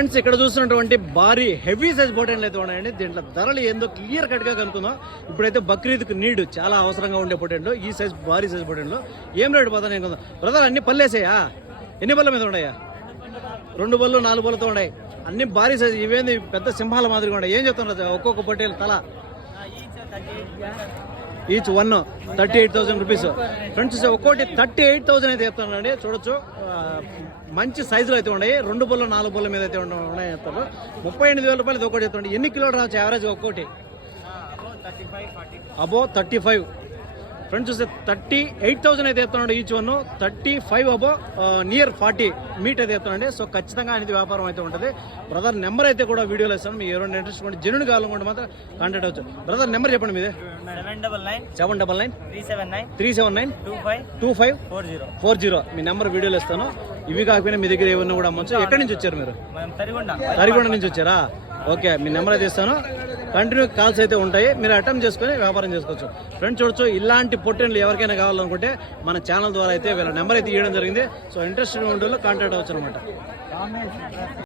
Friends ఇక్కడ చూస్తున్నటువంటి భారీ హెవీ సైజ్ పొటేన్లు అయితే ఉన్నాయండి. దీంట్లో ధరలు ఏందో క్లియర్ కట్ గా కనుక్కుందాం. ఇప్పుడైతే బక్రీద్కి నీడ్ చాలా అవసరంగా ఉండే పొటేన్లు, ఈ సైజ్ భారీ సైజ్ పొటేన్లు ఏం రేటు పోతా నేను బ్రదర్? అన్ని పళ్ళేసాయా? ఎన్ని బల్ల మీద ఉన్నాయా? 2 బళ్ళు 4 బళ్ళతో ఉన్నాయి. అన్ని భారీ సైజ్. ఇవేంది పెద్ద సింహాల మాదిరిగా ఉన్నాయి. ఏం చెప్తున్నారు ఒక్కొక్క పొటేల్ తల? Each 1 38,000 rupees. ఫ్రెండ్స్ ఒక్కోటి 38,000 అయితే చెప్తానండి. చూడొచ్చు మంచి సైజులో అయితే ఉన్నాయి. 2 బళ్ళు 4 బళ్ళ మీద అయితే ఉన్నాయి చెప్తారు. 38,000 రూపాయలు ఇది ఒకటి చెప్తాండి. ఎన్ని కిలోలు రావచ్చు యావరేజ్ ఒక్కోటి? అబో 35. ఫ్రెండ్స్ చూస్తే 38,000 అయితే చెప్తున్నాడు ఈచ్ 1. 35 అబో నియర్ 40 మీట్ అయితే చెప్తానండి. సో ఖచ్చితంగా అనేది వ్యాపారం అయితే ఉంటుంది. బ్రదర్ నెంబర్ అయితే కూడా వీడియోలో ఇస్తాను. మీ ఎవరైనా ఇంట్రెస్ట్ ఉంటే జెన్యూన్ కావాలనుకుంటే మాత్రం కాంటాక్ట్ అవచ్చు. బ్రదర్ నెంబర్ చెప్పండి మీదే. 799 379 2540. మీ నెంబర్ వీడియోలో ఇస్తాను. ఇవి కాకపోయినా మీ దగ్గర ఏమన్నా కూడా అమ్మచ్చు. ఎక్కడి నుంచి వచ్చారు మీరు? తరిగొండ నుంచి వచ్చారా? ఓకే, మీ నెంబర్ అయితే ఇస్తాను. కంటిన్యూ కాల్స్ అయితే ఉంటాయి. మీరు అటెంప్ట్ చేసుకొని వ్యాపారం చేసుకోవచ్చు. ఫ్రెండ్స్ చూడొచ్చు ఇలాంటి పొట్టెన్లు ఎవరికైనా కావాలనుకుంటే మన ఛానల్ ద్వారా అయితే వీళ్ళ నెంబర్ అయితే ఇవ్వడం జరిగింది. సో ఇంట్రెస్టెడ్ ఉండే కాంటాక్ట్ అవ్వచ్చు అనమాట.